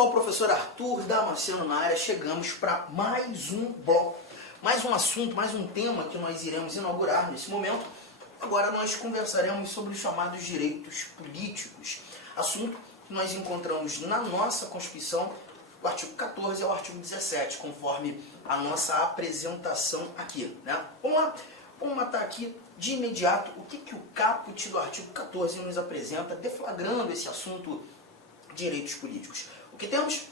pessoal, professor Arthur Damasceno na área. Chegamos para mais um bloco, mais um assunto, mais um tema que nós iremos inaugurar nesse momento. Agora nós conversaremos sobre os chamados direitos políticos, assunto que nós encontramos na nossa Constituição, do artigo 14 ao artigo 17, conforme a nossa apresentação aqui, né? Vamos lá, vamos matar aqui de imediato o que o caput do artigo 14 nos apresenta, deflagrando esse assunto direitos políticos. O que temos?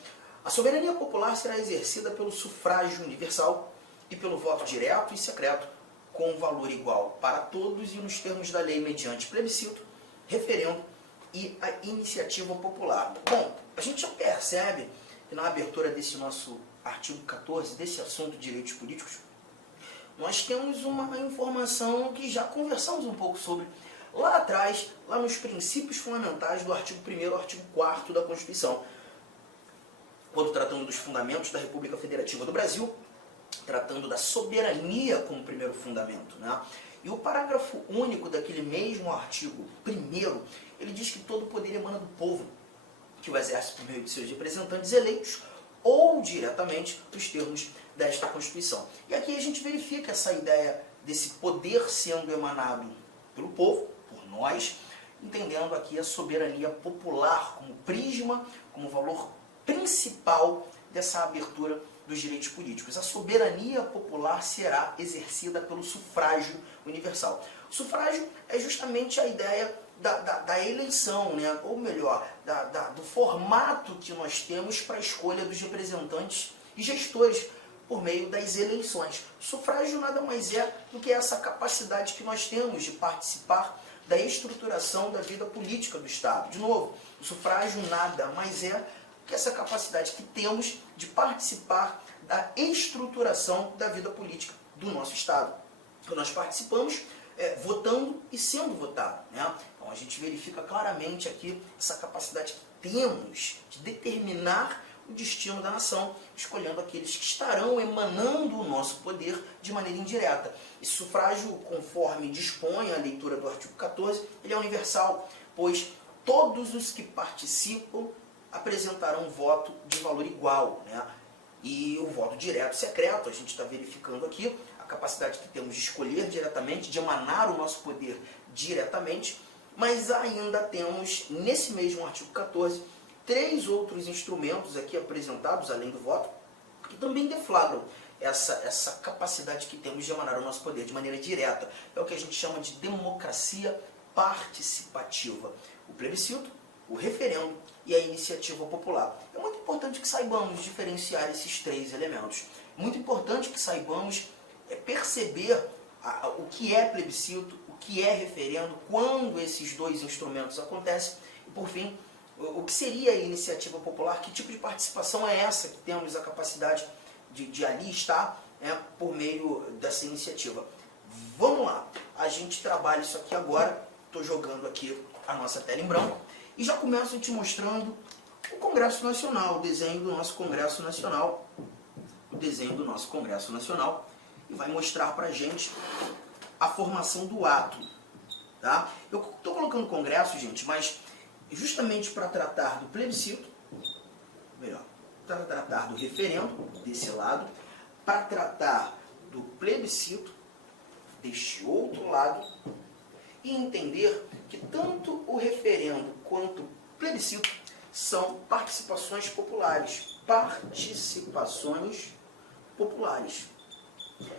A soberania popular será exercida pelo sufrágio universal e pelo voto direto e secreto, com valor igual para todos e nos termos da lei mediante plebiscito, referendo e a iniciativa popular. Bom, a gente já percebe que na abertura desse nosso artigo 14, desse assunto de direitos políticos, nós temos uma informação que já conversamos um pouco sobre lá atrás, lá nos princípios fundamentais do artigo 1º ao artigo 4º da Constituição, quando tratando dos fundamentos da República Federativa do Brasil, tratando da soberania como primeiro fundamento, né? E o parágrafo único daquele mesmo artigo 1º, ele diz que todo poder emana do povo, que o exerce por meio de seus representantes eleitos ou diretamente nos termos desta Constituição. E aqui a gente verifica essa ideia desse poder sendo emanado pelo povo, por nós, entendendo aqui a soberania popular como prisma, como valor principal dessa abertura dos direitos políticos. A soberania popular será exercida pelo sufrágio universal. O sufrágio é justamente a ideia da eleição, né? Ou melhor, do formato que nós temos para a escolha dos representantes e gestores por meio das eleições. O sufrágio nada mais é do que essa capacidade que nós temos de participar da estruturação da vida política do Estado. De novo, o sufrágio nada mais é que essa capacidade que temos de participar da estruturação da vida política do nosso Estado. Então, nós participamos votando e sendo votado, né? Então a gente verifica claramente aqui essa capacidade que temos de determinar o destino da nação, escolhendo aqueles que estarão emanando o nosso poder de maneira indireta. Esse sufrágio, conforme dispõe a leitura do artigo 14, ele é universal, pois todos os que participam apresentarão voto de valor igual, né? E o voto direto secreto, a gente está verificando aqui a capacidade que temos de escolher diretamente, de emanar o nosso poder diretamente, mas ainda temos, nesse mesmo artigo 14, 3 outros instrumentos aqui apresentados, além do voto, que também deflagram essa capacidade que temos de emanar o nosso poder de maneira direta. É o que a gente chama de democracia participativa. O plebiscito, o referendo e a iniciativa popular. É muito importante que saibamos diferenciar esses 3 elementos. É muito importante que saibamos perceber o que é plebiscito, o que é referendo, quando esses 2 instrumentos acontecem e, por fim, o que seria a iniciativa popular, que tipo de participação é essa que temos a capacidade de ali estar, né, por meio dessa iniciativa. Vamos lá, a gente trabalha isso aqui agora, estou jogando aqui a nossa tela em branco e já começo te mostrando o Congresso Nacional, o desenho do nosso Congresso Nacional, e vai mostrar para a gente a formação do ato. Tá? Eu estou colocando Congresso, gente, mas justamente para tratar do plebiscito, melhor, para tratar do referendo, desse lado, para tratar do plebiscito, deste outro lado, e entender que tanto o referendo quanto o plebiscito são participações populares. Participações populares.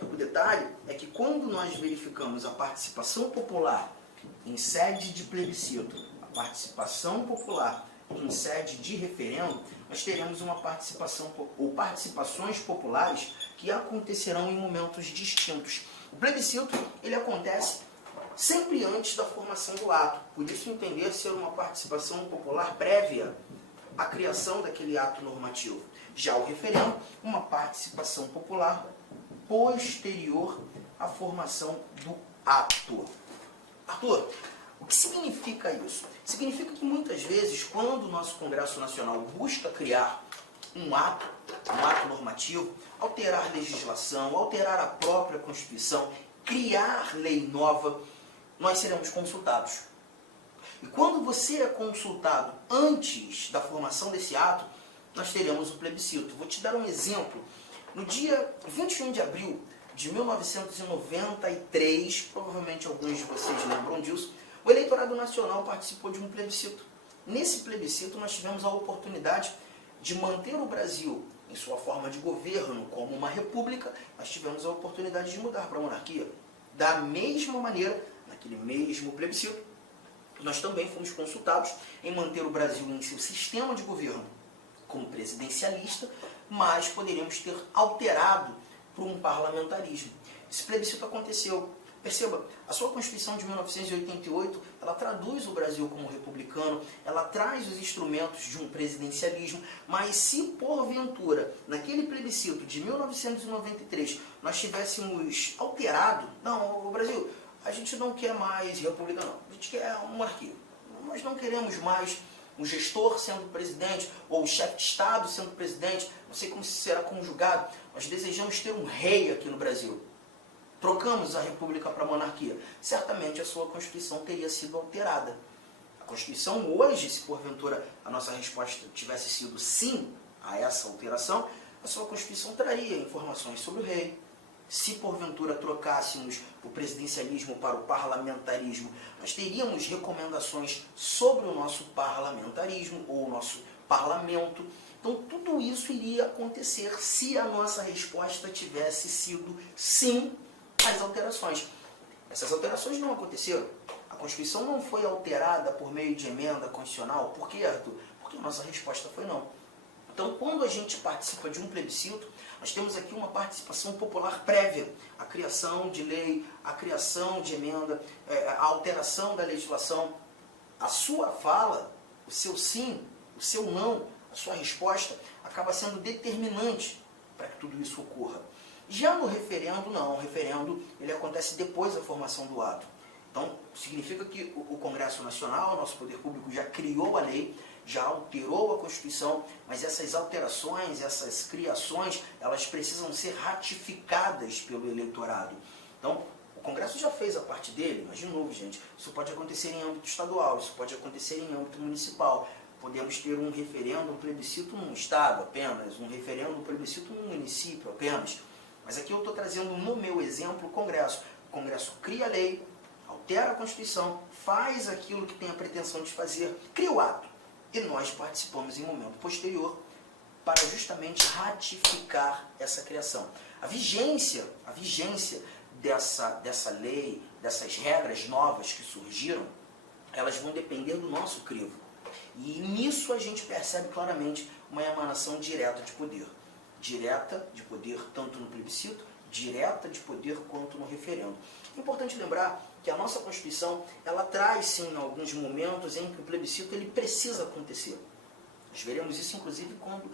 O detalhe é que quando nós verificamos a participação popular em sede de plebiscito, a participação popular em sede de referendo, nós teremos uma participação ou participações populares que acontecerão em momentos distintos. O plebiscito, ele acontece sempre antes da formação do ato, por isso entender ser uma participação popular prévia à criação daquele ato normativo. Já o referendo, uma participação popular posterior à formação do ato. Arthur, o que significa isso? Significa que muitas vezes, quando o nosso Congresso Nacional busca criar um ato normativo, alterar legislação, alterar a própria Constituição, criar lei nova, nós seremos consultados. E quando você é consultado antes da formação desse ato, nós teremos o plebiscito. Vou te dar um exemplo. No dia 21 de abril de 1993, provavelmente alguns de vocês lembram disso, o eleitorado nacional participou de um plebiscito. Nesse plebiscito nós tivemos a oportunidade de manter o Brasil em sua forma de governo como uma república. Nós tivemos a oportunidade de mudar para a monarquia. Da mesma maneira, naquele mesmo plebiscito, nós também fomos consultados em manter o Brasil em seu sistema de governo como presidencialista, mas poderíamos ter alterado para um parlamentarismo. Esse plebiscito aconteceu. Perceba, a sua Constituição de 1988, ela traduz o Brasil como republicano, ela traz os instrumentos de um presidencialismo, mas se porventura, naquele plebiscito de 1993, nós tivéssemos alterado, não, o Brasil, a gente não quer mais república não, a gente quer uma monarquia. Nós não queremos mais um gestor sendo presidente, ou o chefe de Estado sendo presidente, não sei como será conjugado, nós desejamos ter um rei aqui no Brasil. Trocamos a república para a monarquia. Certamente a sua Constituição teria sido alterada. A Constituição hoje, se porventura a nossa resposta tivesse sido sim a essa alteração, a sua Constituição traria informações sobre o rei. Se porventura trocássemos o presidencialismo para o parlamentarismo, nós teríamos recomendações sobre o nosso parlamentarismo ou o nosso parlamento. Então tudo isso iria acontecer se a nossa resposta tivesse sido sim as alterações. Essas alterações não aconteceram. A Constituição não foi alterada por meio de emenda constitucional. Por quê, Arthur? Porque a nossa resposta foi não. Então, quando a gente participa de um plebiscito, nós temos aqui uma participação popular prévia. A criação de lei, a criação de emenda, a alteração da legislação. A sua fala, o seu sim, o seu não, a sua resposta, acaba sendo determinante para que tudo isso ocorra. Já no referendo, não. O referendo ele acontece depois da formação do ato. Então, significa que o Congresso Nacional, nosso poder público, já criou a lei, já alterou a Constituição, mas essas alterações, essas criações, elas precisam ser ratificadas pelo eleitorado. Então, o Congresso já fez a parte dele, mas de novo, gente, isso pode acontecer em âmbito estadual, isso pode acontecer em âmbito municipal. Podemos ter um referendo, um plebiscito num estado apenas, um referendo, um plebiscito num município apenas. Mas aqui eu estou trazendo no meu exemplo o Congresso. O Congresso cria a lei, altera a Constituição, faz aquilo que tem a pretensão de fazer, cria o ato. E nós participamos em momento posterior para justamente ratificar essa criação. A vigência dessa lei, dessas regras novas que surgiram, elas vão depender do nosso crivo. E nisso a gente percebe claramente uma emanação direta de poder. Direta de poder tanto no plebiscito, direta de poder quanto no referendo. É importante lembrar que a nossa Constituição, ela traz sim alguns momentos em que o plebiscito ele precisa acontecer. Nós veremos isso inclusive quando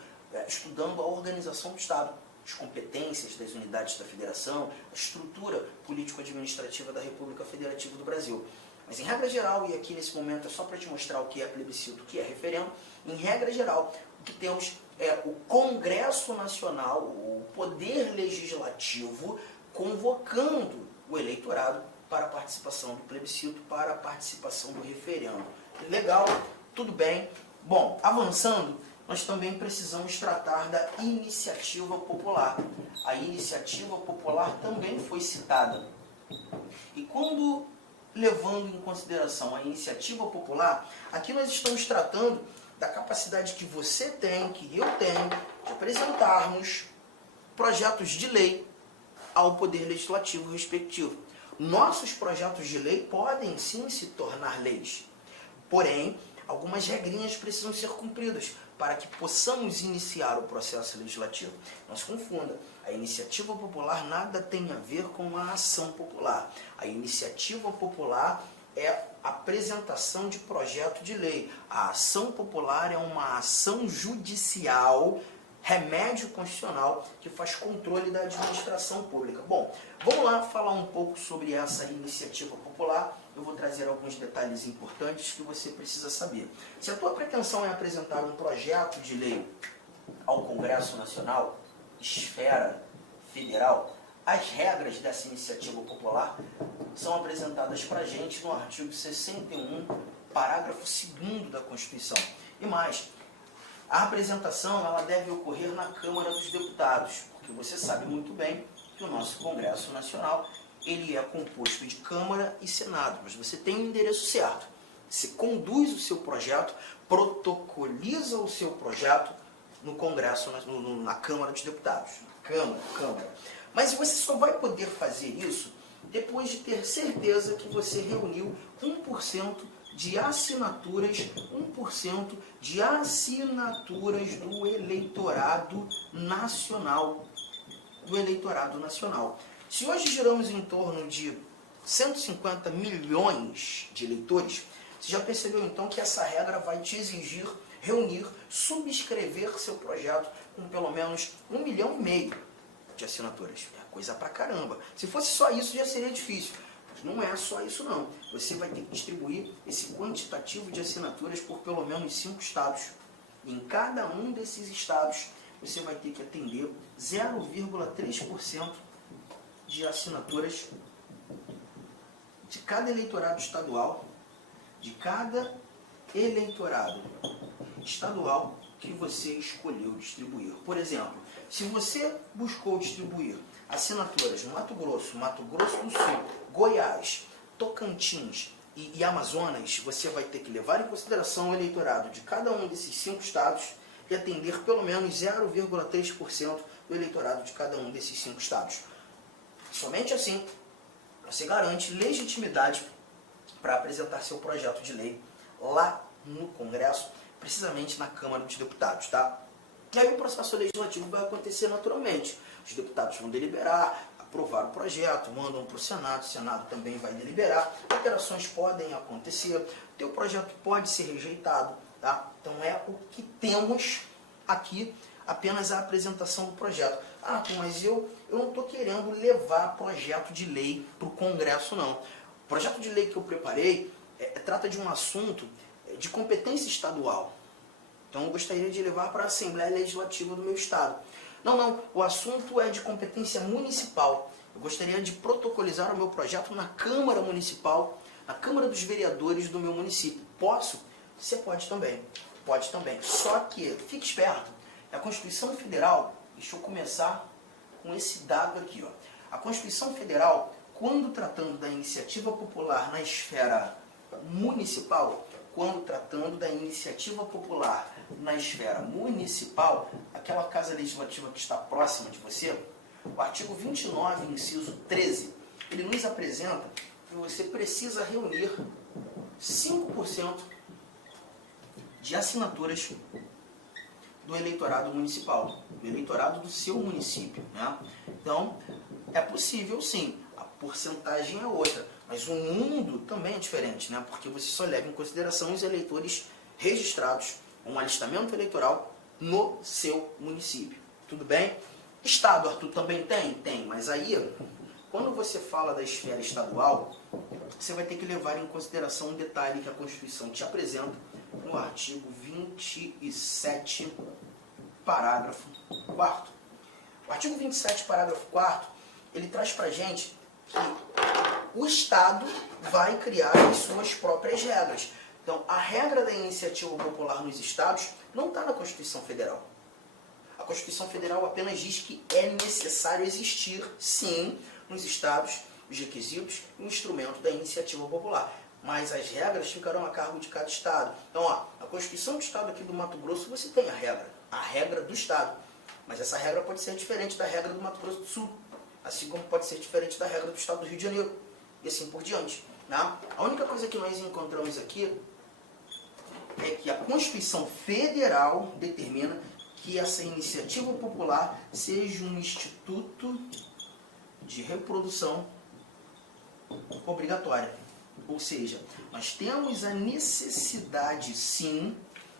estudando a organização do Estado, as competências das unidades da Federação, a estrutura político-administrativa da República Federativa do Brasil. Mas em regra geral, e aqui nesse momento é só para te mostrar o que é plebiscito, o que é referendo, em regra geral, o que temos é o Congresso Nacional, o Poder Legislativo, convocando o eleitorado para a participação do plebiscito, para a participação do referendo. Legal, tudo bem. Bom, avançando, nós também precisamos tratar da iniciativa popular. A iniciativa popular também foi citada. E quando, levando em consideração a iniciativa popular, aqui nós estamos tratando da capacidade que você tem, que eu tenho, de apresentarmos projetos de lei ao Poder Legislativo respectivo. Nossos projetos de lei podem sim se tornar leis, porém, algumas regrinhas precisam ser cumpridas para que possamos iniciar o processo legislativo. Não se confunda, a iniciativa popular nada tem a ver com a ação popular. A iniciativa popular é a apresentação de projeto de lei. A ação popular é uma ação judicial, remédio constitucional, que faz controle da administração pública. Bom, vamos lá falar um pouco sobre essa iniciativa popular. Eu vou trazer alguns detalhes importantes que você precisa saber. Se a tua pretensão é apresentar um projeto de lei ao Congresso Nacional, esfera federal, as regras dessa iniciativa popular são apresentadas para a gente no artigo 61, parágrafo 2º da Constituição. E mais, A apresentação ela deve ocorrer na Câmara dos Deputados, porque você sabe muito bem que o nosso Congresso Nacional ele é composto de Câmara e Senado, mas você tem o endereço certo. Você conduz o seu projeto, protocoliza o seu projeto no Congresso, na Câmara dos Deputados. Câmara. Mas você só vai poder fazer isso depois de ter certeza que você reuniu 1% de assinaturas, 1% de assinaturas do eleitorado nacional. Se hoje giramos em torno de 150 milhões de eleitores, você já percebeu então que essa regra vai te exigir reunir, subscrever seu projeto com pelo menos 1,5 milhão de assinaturas. É coisa pra caramba. Se fosse só isso já seria difícil. Mas não é só isso não. Você vai ter que distribuir esse quantitativo de assinaturas por pelo menos 5 estados. E em cada um desses estados você vai ter que atender 0,3% de assinaturas de cada eleitorado estadual, que você escolheu distribuir. Por exemplo, se você buscou distribuir assinaturas no Mato Grosso do Sul, Goiás, Tocantins e Amazonas, você vai ter que levar em consideração o eleitorado de cada um desses 5 estados e atender pelo menos 0,3% do eleitorado de cada um desses 5 estados. Somente assim você garante legitimidade para apresentar seu projeto de lei lá no Congresso, precisamente na Câmara dos Deputados, tá? E aí o processo legislativo vai acontecer naturalmente. Os deputados vão deliberar, aprovar o projeto, mandam para o Senado também vai deliberar, alterações podem acontecer, teu projeto pode ser rejeitado, tá? Então é o que temos aqui, apenas a apresentação do projeto. Ah, mas eu não estou querendo levar projeto de lei para o Congresso, não. O projeto de lei que eu preparei trata de um assunto de competência estadual. Então eu gostaria de levar para a Assembleia Legislativa do meu estado. Não, o assunto é de competência municipal. Eu gostaria de protocolizar o meu projeto na Câmara Municipal, na Câmara dos Vereadores do meu município. Posso? Você pode também. Pode também. Só que, fique esperto, a Constituição Federal, deixa eu começar com esse dado aqui, ó. A Constituição Federal, quando tratando da iniciativa popular na esfera municipal, aquela casa legislativa que está próxima de você, o artigo 29, inciso 13, ele nos apresenta que você precisa reunir 5% de assinaturas do eleitorado municipal, do eleitorado do seu município, né? Então, é possível sim, a porcentagem é outra, mas o mundo também é diferente, né? Porque você só leva em consideração os eleitores registrados, um alistamento eleitoral no seu município. Tudo bem? Estado, Arthur, também tem? Tem, mas aí, quando você fala da esfera estadual, você vai ter que levar em consideração um detalhe que a Constituição te apresenta no artigo 27, parágrafo 4º. O artigo 27, parágrafo 4º, ele traz pra gente que o Estado vai criar as suas próprias regras. Então, a regra da iniciativa popular nos estados não está na Constituição Federal. A Constituição Federal apenas diz que é necessário existir, sim, nos estados, os requisitos e o instrumento da iniciativa popular. Mas as regras ficarão a cargo de cada estado. Então, ó, a Constituição do Estado aqui do Mato Grosso, você tem a regra do estado. Mas essa regra pode ser diferente da regra do Mato Grosso do Sul, assim como pode ser diferente da regra do estado do Rio de Janeiro, e assim por diante. Né? A única coisa que nós encontramos aqui é que a Constituição Federal determina que essa iniciativa popular seja um instituto de reprodução obrigatória. Ou seja, nós temos a necessidade, sim,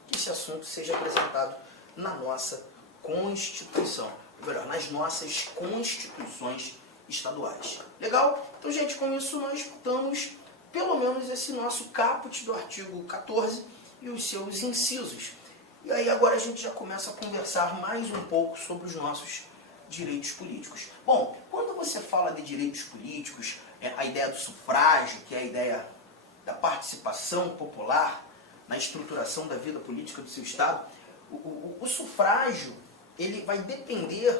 que esse assunto seja apresentado na nossa Constituição, ou melhor, nas nossas constituições estaduais. Legal? Então, gente, com isso nós escutamos pelo menos esse nosso caput do artigo 14 e os seus incisos. E aí agora a gente já começa a conversar mais um pouco sobre os nossos direitos políticos. Bom, quando você fala de direitos políticos, a ideia do sufrágio, que é a ideia da participação popular na estruturação da vida política do seu Estado, O sufrágio, ele vai depender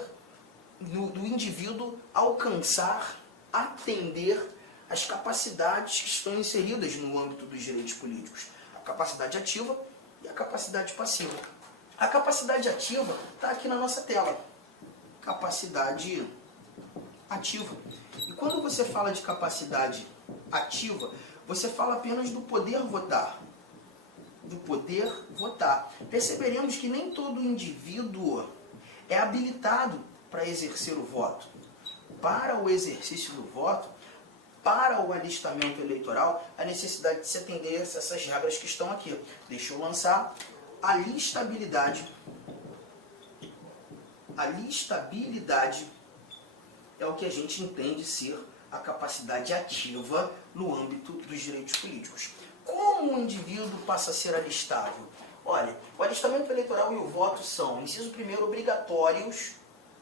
do indivíduo alcançar, atender as capacidades que estão inseridas no âmbito dos direitos políticos. A capacidade ativa e a capacidade passiva. A capacidade ativa está aqui na nossa tela. Capacidade ativa. E quando você fala de capacidade ativa, você fala apenas do poder votar. Do poder votar. Perceberemos que nem todo indivíduo é habilitado para exercer o voto. Para o exercício do voto, para o alistamento eleitoral, a necessidade de se atender a essas regras que estão aqui. Deixa eu lançar a listabilidade. A listabilidade é o que a gente entende ser a capacidade ativa no âmbito dos direitos políticos. Como o indivíduo passa a ser alistável? Olha, o alistamento eleitoral e o voto são, inciso primeiro, obrigatórios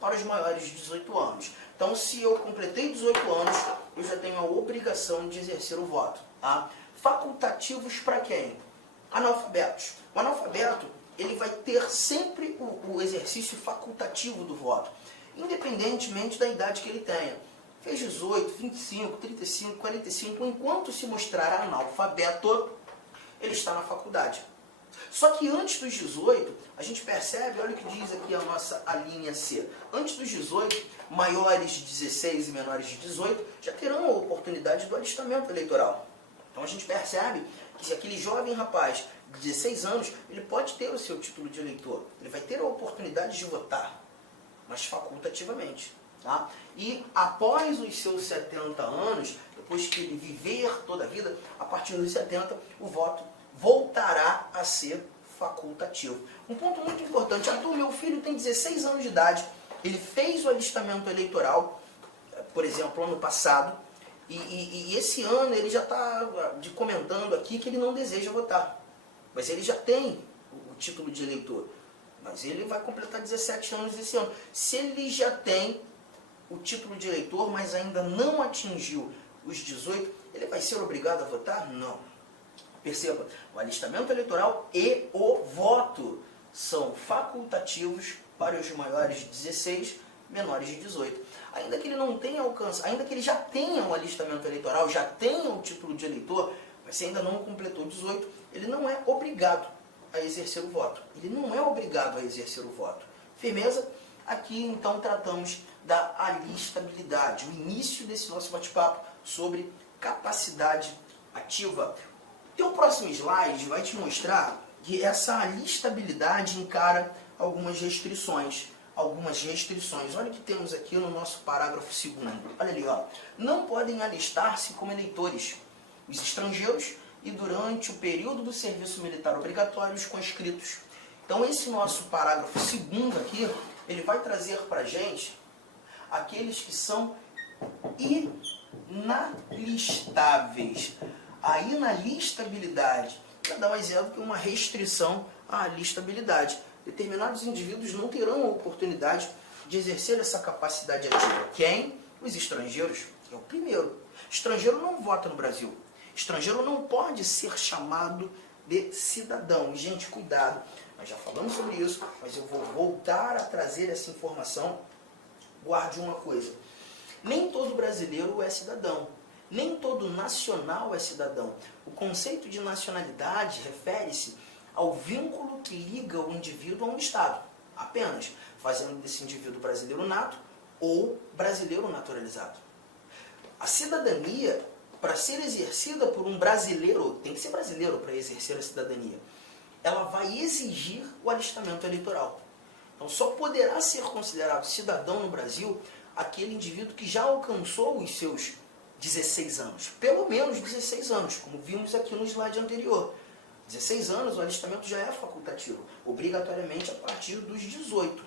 para os maiores de 18 anos. Então, se eu completei 18 anos, eu já tenho a obrigação de exercer o voto. Tá? Facultativos para quem? Analfabetos. O analfabeto, ele vai ter sempre o exercício facultativo do voto, independentemente da idade que ele tenha. Fez 18, 25, 35, 45, enquanto se mostrar analfabeto, ele está na faculdade. Só que antes dos 18, a gente percebe, olha o que diz aqui a linha C. Antes dos 18, maiores de 16 e menores de 18 já terão a oportunidade do alistamento eleitoral. Então a gente percebe que se aquele jovem rapaz de 16 anos, ele pode ter o seu título de eleitor. Ele vai ter a oportunidade de votar, mas facultativamente. Tá? E após os seus 70 anos, depois que ele viver toda a vida, a partir dos 70, o voto voltará a ser facultativo. Um ponto muito importante, Arthur, meu filho tem 16 anos de idade, ele fez o alistamento eleitoral, por exemplo, ano passado, e esse ano ele já está comentando aqui que ele não deseja votar, mas ele já tem o título de eleitor, mas ele vai completar 17 anos esse ano. Se ele já tem o título de eleitor, mas ainda não atingiu os 18, ele vai ser obrigado a votar? Não. Perceba, o alistamento eleitoral e o voto são facultativos para os maiores de 16, menores de 18. Ainda que ele não tenha alcance, ainda que ele já tenha um alistamento eleitoral, já tenha o título de eleitor, mas se ainda não completou 18, ele não é obrigado a exercer o voto. Ele não é obrigado a exercer o voto. Firmeza? Aqui então tratamos da alistabilidade, o início desse nosso bate-papo sobre capacidade ativa. O próximo slide vai te mostrar que essa alistabilidade encara algumas restrições. Olha o que temos aqui no nosso parágrafo 2º. Olha ali, ó. Não podem alistar-se como eleitores os estrangeiros e durante o período do serviço militar obrigatório os conscritos. Então esse nosso parágrafo 2º aqui, ele vai trazer para a gente aqueles que são inalistáveis. A inalistabilidade nada mais é do que uma restrição à alistabilidade. Determinados indivíduos não terão a oportunidade de exercer essa capacidade ativa. Quem? Os estrangeiros. É o primeiro. Estrangeiro não vota no Brasil. Estrangeiro não pode ser chamado de cidadão. E, gente, cuidado. Nós já falamos sobre isso, mas eu vou voltar a trazer essa informação. Guarde uma coisa. Nem todo brasileiro é cidadão. Nem todo nacional é cidadão. O conceito de nacionalidade refere-se ao vínculo que liga o indivíduo a um Estado, apenas, fazendo desse indivíduo brasileiro nato ou brasileiro naturalizado. A cidadania, para ser exercida por um brasileiro, tem que ser brasileiro para exercer a cidadania, ela vai exigir o alistamento eleitoral. Então só poderá ser considerado cidadão no Brasil aquele indivíduo que já alcançou os seus 16 anos, pelo menos 16 anos, como vimos aqui no slide anterior. 16 anos, o alistamento já é facultativo, obrigatoriamente a partir dos 18.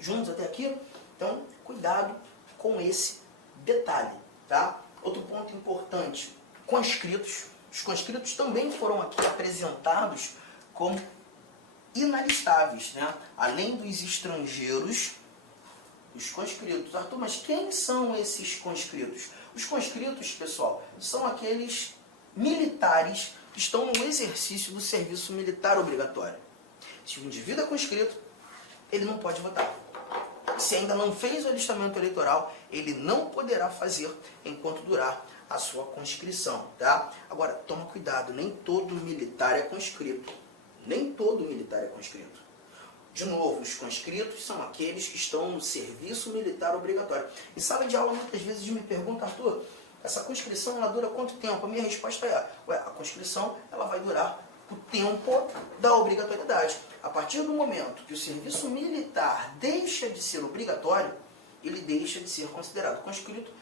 Juntos até aqui? Então, cuidado com esse detalhe, tá? Outro ponto importante, conscritos. Os conscritos também foram aqui apresentados como inalistáveis, né? Além dos estrangeiros, os conscritos. Arthur, mas quem são esses conscritos? Os conscritos, pessoal, são aqueles militares que estão no exercício do serviço militar obrigatório. Se o indivíduo é conscrito, ele não pode votar. Se ainda não fez o alistamento eleitoral, ele não poderá fazer enquanto durar a sua conscrição, tá? Agora, toma cuidado, nem todo militar é conscrito. Nem todo militar é conscrito. De novo, os conscritos são aqueles que estão no serviço militar obrigatório. Em sala de aula, muitas vezes me perguntam, Arthur, essa conscrição ela dura quanto tempo? A minha resposta é, a conscrição ela vai durar o tempo da obrigatoriedade. A partir do momento que o serviço militar deixa de ser obrigatório, ele deixa de ser considerado conscrito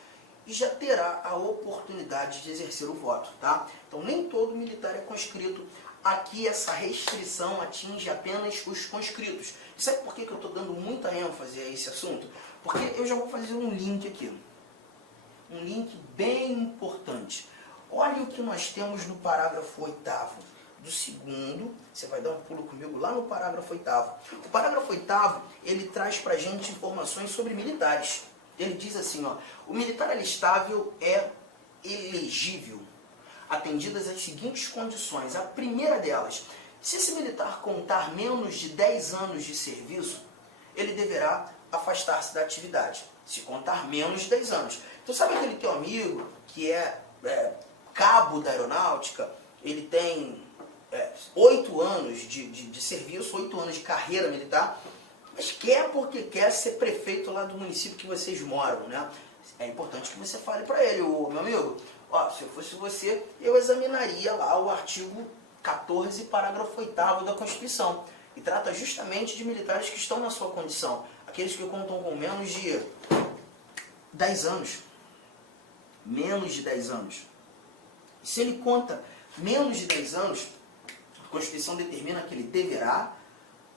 e já terá a oportunidade de exercer o voto, tá? Então, nem todo militar é conscrito. Aqui, essa restrição atinge apenas os conscritos. E sabe por que eu estou dando muita ênfase a esse assunto? Porque eu já vou fazer um link aqui. Um link bem importante. Olha o que nós temos no parágrafo 8º. Do segundo, você vai dar um pulo comigo lá no parágrafo 8º. O parágrafo 8º, ele traz pra gente informações sobre militares. Ele diz assim, ó, o militar alistável é elegível, atendidas as seguintes condições. A primeira delas, se esse militar contar menos de 10 anos de serviço, ele deverá afastar-se da atividade. Se contar menos de 10 anos. Então sabe aquele teu amigo que é cabo da aeronáutica, ele tem 8 anos de serviço, 8 anos de carreira militar, mas quer porque quer ser prefeito lá do município que vocês moram, né? É importante que você fale para ele, meu amigo, ó, se eu fosse você, eu examinaria lá o artigo 14, parágrafo 8º da Constituição, e trata justamente de militares que estão na sua condição, aqueles que contam com menos de 10 anos. Menos de 10 anos. E se ele conta menos de 10 anos, a Constituição determina que ele deverá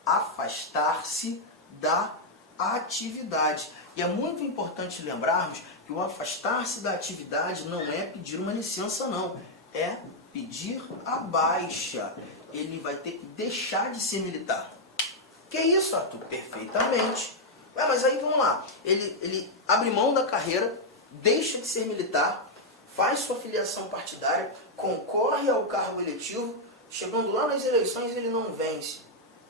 afastar-se da atividade. E é muito importante lembrarmos que o afastar-se da atividade não é pedir uma licença, não. É pedir a baixa. Ele vai ter que deixar de ser militar. Que isso, Arthur? Perfeitamente. Mas aí vamos lá. Ele abre mão da carreira, deixa de ser militar, faz sua filiação partidária, concorre ao cargo eletivo, chegando lá nas eleições ele não vence.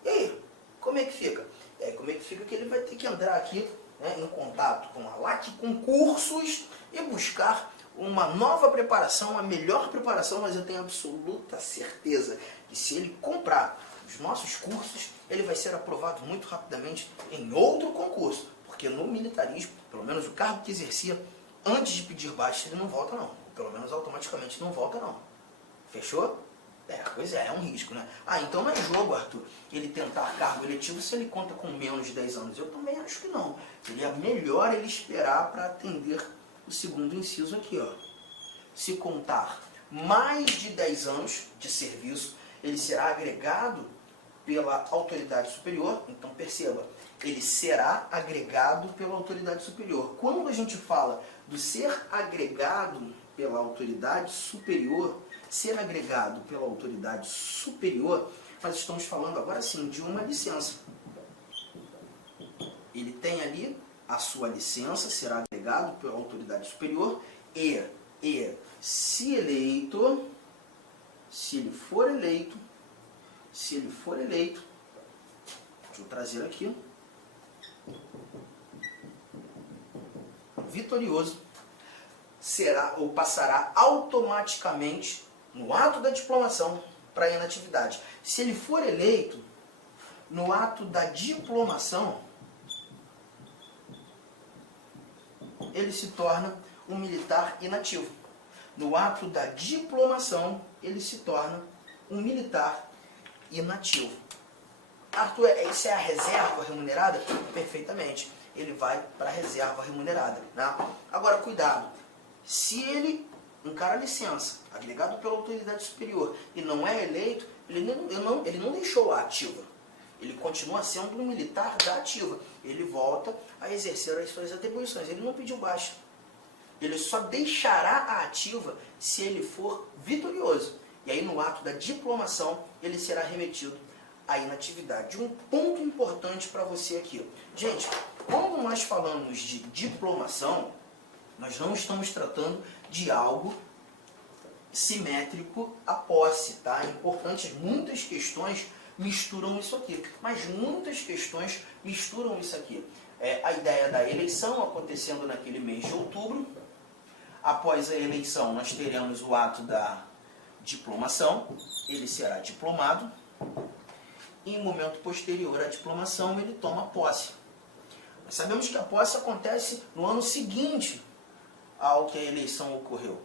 E aí, como é que fica? E aí, como é que fica que ele vai ter que entrar aqui, né, em contato com a LAC Concursos e buscar uma nova preparação, uma melhor preparação, mas eu tenho absoluta certeza que se ele comprar os nossos cursos, ele vai ser aprovado muito rapidamente em outro concurso, porque no militarismo, pelo menos o cargo que exercia antes de pedir baixa, ele não volta não, pelo menos automaticamente não volta não. Fechou? Pois é um risco, né? Então não é jogo, Arthur, ele tentar cargo eletivo se ele conta com menos de 10 anos. Eu também acho que não. Seria melhor ele esperar para atender o segundo inciso aqui, ó. Se contar mais de 10 anos de serviço, ele será agregado pela autoridade superior. Então perceba, ele será agregado pela autoridade superior. Quando a gente fala do ser agregado pela autoridade superior, ser agregado pela autoridade superior, nós estamos falando agora sim de uma licença. Ele tem ali a sua licença, será agregado pela autoridade superior e se eleito, se ele for eleito, deixa eu trazer aqui, vitorioso, será ou passará automaticamente no ato da diplomação para a inatividade. Se ele for eleito, no ato da diplomação, ele se torna um militar inativo. No ato da diplomação, ele se torna um militar inativo. Arthur, isso é a reserva remunerada? Perfeitamente. Ele vai para a reserva remunerada, né? Agora, cuidado. Se ele encara a licença, agregado pela autoridade superior, e não é eleito, ele não deixou a ativa. Ele continua sendo um militar da ativa. Ele volta a exercer as suas atribuições. Ele não pediu baixa. Ele só deixará a ativa se ele for vitorioso. E aí, no ato da diplomação, ele será remetido à inatividade. Um ponto importante para você aqui. Gente, quando nós falamos de diplomação, nós não estamos tratando de algo simétrico à posse, tá? É importante muitas questões misturam isso aqui. Mas muitas questões misturam isso aqui. A ideia da eleição acontecendo naquele mês de outubro. Após a eleição, nós teremos o ato da diplomação. Ele será diplomado. E em momento posterior à diplomação, ele toma posse. Nós sabemos que a posse acontece no ano seguinte ao que a eleição ocorreu.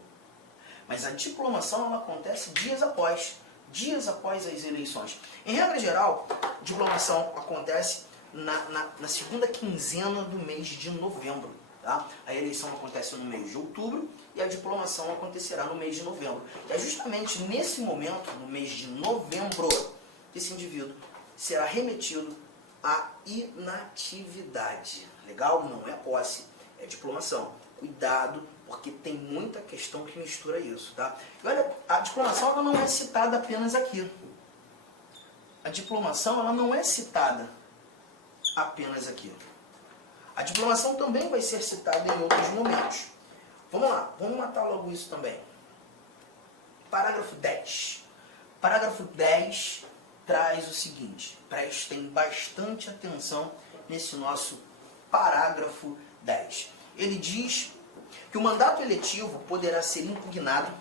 Mas a diplomação ela acontece dias após as eleições. Em regra geral, a diplomação acontece na segunda quinzena do mês de novembro. Tá? A eleição acontece no mês de outubro e a diplomação acontecerá no mês de novembro. E é justamente nesse momento, no mês de novembro, que esse indivíduo será remetido à inatividade. Legal? Não é posse, é diplomação. Cuidado, porque tem muita questão que mistura isso, tá? E olha, a diplomação ela não é citada apenas aqui. A diplomação ela não é citada apenas aqui. A diplomação também vai ser citada em outros momentos. Vamos lá, vamos matar logo isso também. Parágrafo 10. Parágrafo 10 traz o seguinte, prestem bastante atenção nesse nosso parágrafo 10. Ele diz que o mandato eletivo poderá ser impugnado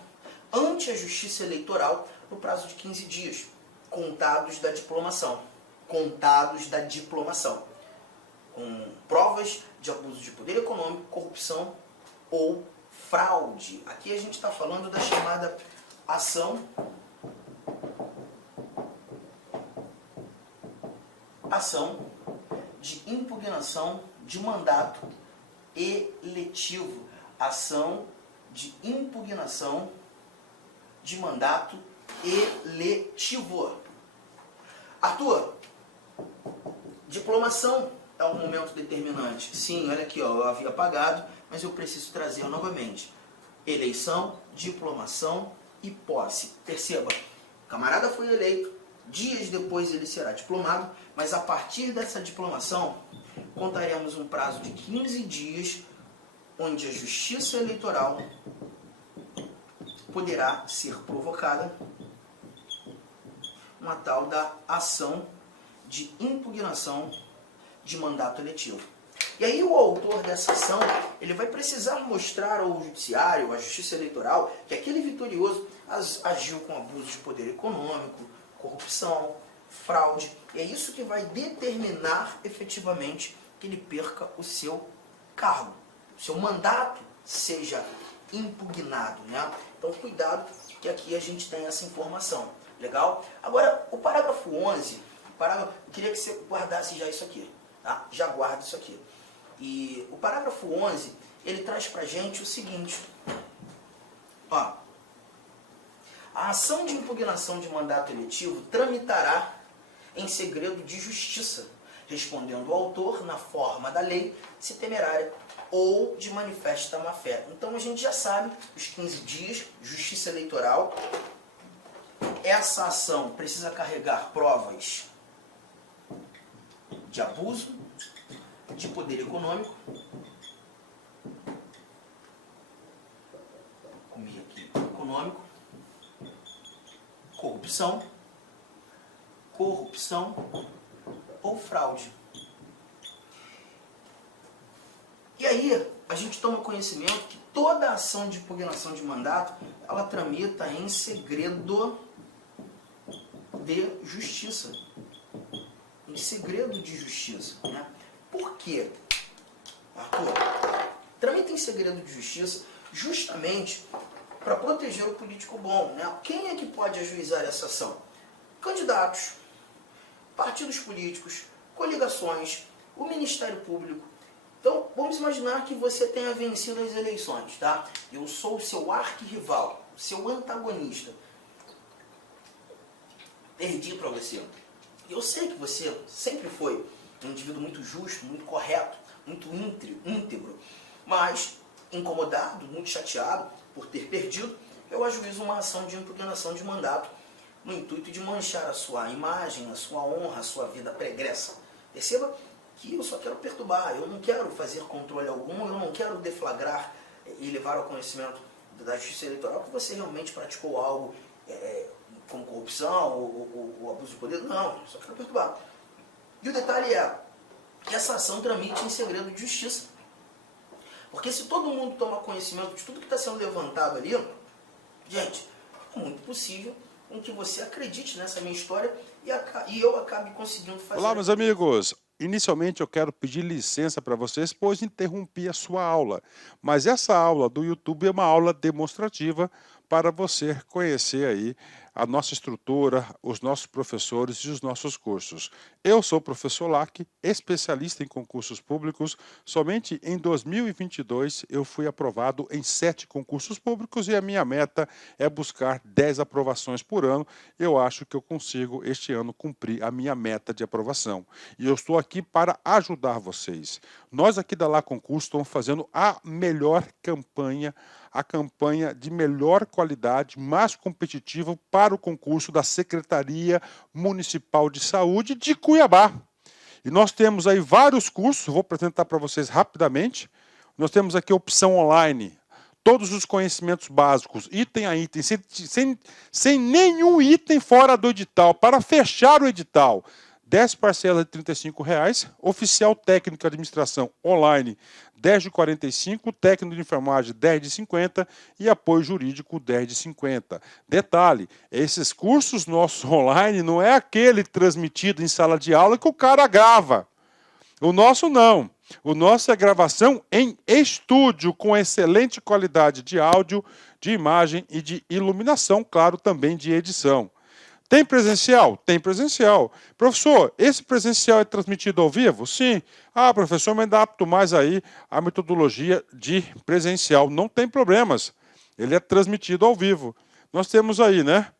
ante a Justiça Eleitoral no prazo de 15 dias, contados da diplomação. Contados da diplomação. Com provas de abuso de poder econômico, corrupção ou fraude. Aqui a gente está falando da chamada ação de impugnação de mandato eletivo. Ação de impugnação de mandato eletivo. Arthur, diplomação é um momento determinante. Sim, olha aqui, ó, eu havia apagado, mas eu preciso trazer novamente. Eleição, diplomação e posse. Perceba, o camarada foi eleito, dias depois ele será diplomado, mas a partir dessa diplomação, contaremos um prazo de 15 dias, onde a Justiça Eleitoral poderá ser provocada uma tal da ação de impugnação de mandato eletivo. E aí o autor dessa ação, ele vai precisar mostrar ao judiciário, à Justiça Eleitoral, que aquele vitorioso agiu com abuso de poder econômico, corrupção, fraude. E é isso que vai determinar efetivamente que ele perca o seu cargo, o seu mandato seja impugnado, né? Então cuidado que aqui a gente tem essa informação. Legal? Agora, o parágrafo 11, eu queria que você guardasse já isso aqui, tá? Já guarda isso aqui. E o parágrafo 11, ele traz pra gente o seguinte, ó, a ação de impugnação de mandato eletivo tramitará em segredo de justiça, respondendo o autor na forma da lei, se temerária ou de manifesta má-fé. Então a gente já sabe, os 15 dias, Justiça Eleitoral, essa ação precisa carregar provas de abuso, de poder econômico, econômico, corrupção ou fraude. E aí, a gente toma conhecimento que toda ação de impugnação de mandato, ela tramita em segredo de justiça. Em segredo de justiça, né? Por quê, Arthur? Tramita em segredo de justiça justamente para proteger o político bom, né? Quem é que pode ajuizar essa ação? Candidatos, partidos políticos, coligações, o Ministério Público. Então, vamos imaginar que você tenha vencido as eleições, tá? Eu sou o seu arquirrival, o seu antagonista. Perdi para você. Eu sei que você sempre foi um indivíduo muito justo, muito correto, muito íntegro, mas incomodado, muito chateado por ter perdido, eu ajuizo uma ação de impugnação de mandato no intuito de manchar a sua imagem, a sua honra, a sua vida pregressa. Perceba que eu só quero perturbar, eu não quero fazer controle algum, eu não quero deflagrar e levar ao conhecimento da Justiça Eleitoral que você realmente praticou algo como corrupção ou abuso de poder, não, só quero perturbar. E o detalhe é que essa ação tramite em segredo de justiça. Porque se todo mundo toma conhecimento de tudo que está sendo levantado ali, gente, é muito possível com que você acredite nessa minha história e eu acabe conseguindo fazer... Olá, meus amigos. Inicialmente eu quero pedir licença para vocês, pois interrompi a sua aula. Mas essa aula do YouTube é uma aula demonstrativa para você conhecer aí a nossa estrutura, os nossos professores e os nossos cursos. Eu sou o professor Lac, especialista em concursos públicos. Somente em 2022 eu fui aprovado em 7 concursos públicos e a minha meta é buscar 10 aprovações por ano. Eu acho que eu consigo este ano cumprir a minha meta de aprovação. E eu estou aqui para ajudar vocês. Nós aqui da Lá Concurso estamos fazendo a melhor campanha, a campanha de melhor qualidade, mais competitiva para o concurso da Secretaria Municipal de Saúde de Cuiabá. E nós temos aí vários cursos, vou apresentar para vocês rapidamente. Nós temos aqui a opção online, todos os conhecimentos básicos, item a item, sem nenhum item fora do edital, para fechar o edital. 10 parcelas de R$ 35,00, oficial técnico de administração online 10 de 45, técnico de enfermagem 10 de 50 e apoio jurídico 10 de 50. Detalhe, esses cursos nossos online não é aquele transmitido em sala de aula que o cara grava. O nosso não. O nosso é gravação em estúdio com excelente qualidade de áudio, de imagem e de iluminação, claro, também de edição. Tem presencial? Tem presencial. Professor, esse presencial é transmitido ao vivo? Sim. Ah, professor, me adapto mais aí à metodologia de presencial. Não tem problemas. Ele é transmitido ao vivo. Nós temos aí, né?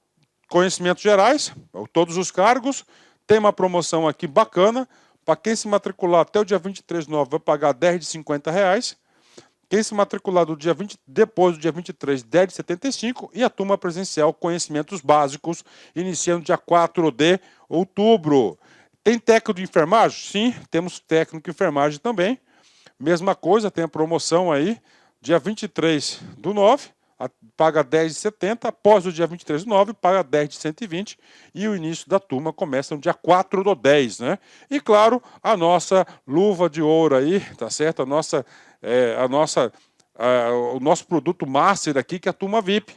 Conhecimentos gerais, todos os cargos. Tem uma promoção aqui bacana. Para quem se matricular até o dia 23/9 vai pagar 10 de R$50. Quem se matricular depois do dia 23, 10 de 75, e a turma presencial Conhecimentos Básicos, iniciando dia 4 de outubro. Tem técnico de enfermagem? Sim, temos técnico de enfermagem também. Mesma coisa, tem a promoção aí, dia 23/9, paga 10 de 70, após o dia 23/9, paga 10 de 120, e o início da turma começa no dia 4/10, né? E claro, a nossa luva de ouro aí, tá certo? O nosso produto master aqui, que é a turma VIP.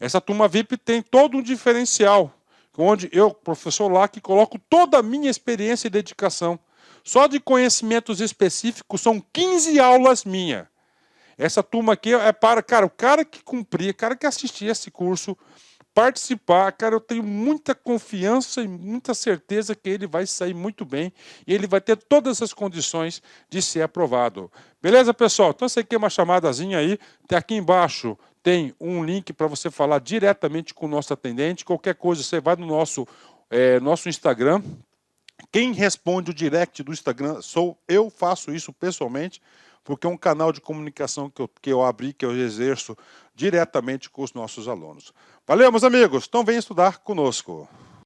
Essa turma VIP tem todo um diferencial, onde eu, professor Lac, coloco toda a minha experiência e dedicação. Só de conhecimentos específicos são 15 aulas minhas. Essa turma aqui é para, cara, o cara que cumprir, o cara que assistir esse curso, participar, cara, eu tenho muita confiança e muita certeza que ele vai sair muito bem e ele vai ter todas as condições de ser aprovado. Beleza, pessoal? Então, essa aqui é uma chamadazinha aí. Tem aqui embaixo, tem um link para você falar diretamente com o nosso atendente. Qualquer coisa, você vai no nosso Instagram. Quem responde o direct do Instagram sou eu, faço isso pessoalmente, porque é um canal de comunicação que eu abri, que eu exerço diretamente com os nossos alunos. Valeu, meus amigos. Então, venham estudar conosco.